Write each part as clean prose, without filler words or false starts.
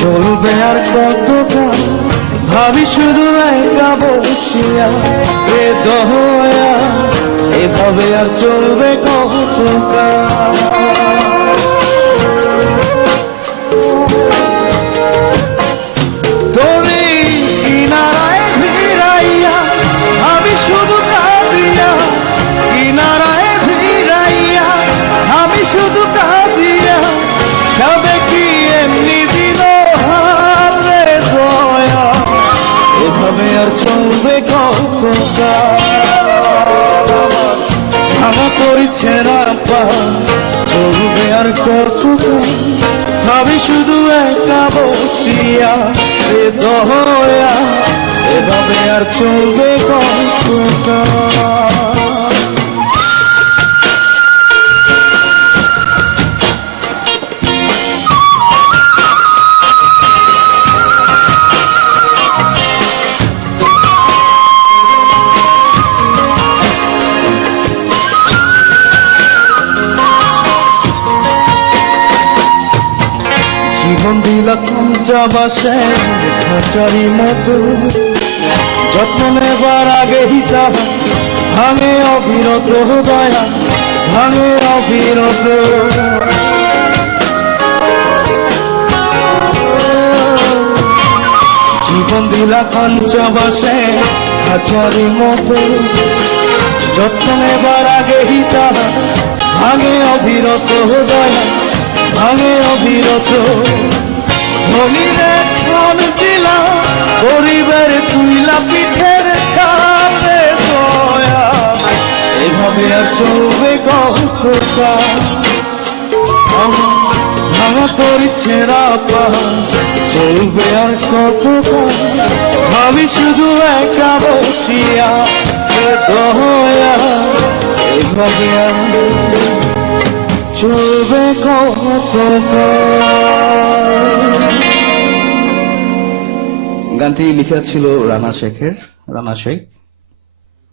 চলবে আর কতকাল, ভাবি শুধু একা বসিয়া এ দয়া, এভাবে আর চলবে কতকাল। তোরে কিনারায় ভিড়াইয়া আমি শুধু কাঁদিয়া, কিনারায় ভিড়াইয়া আমি শুধু কাঁদিয়া, যাবে কি এমনি দিন হারে দয়া, এভাবে আর চলবে কতকাল। ভাঙা করেছে রাপা, চলবে আর কতকাল, ভাবি শুধু একা বসিয়া এ দয়া, এভাবে আর চলবে কতকাল। জীবন দিলা কঞ্চা বাসে খাঁচারি মতো, যত্ন নেবার আগে হিতা ভাঙে অবিরত দয়া, ভাঙে অবিরত। জীবন দিলা কঞ্চা বাসে খাঁচারি মতো, যত্ন নেবার আগে হিতা ভাঙে অবিরত দয়া, ভাঙে অবিরত। ধনীরে ধন দিলা, গরিবের তুইলা পিঠের কালে দয়া, এভাবে আর চলবে কতকাল। ভাঙা পড়ছে রাপা, চলবে আর কতকাল, ভাবি শুধু একা বসিয়া এ দয়া, এভাবে আর চলবে কতকাল। গানটি লিখা ছিল রানা শেখের, রানা শেখ।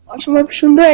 অসম্ভব সুন্দর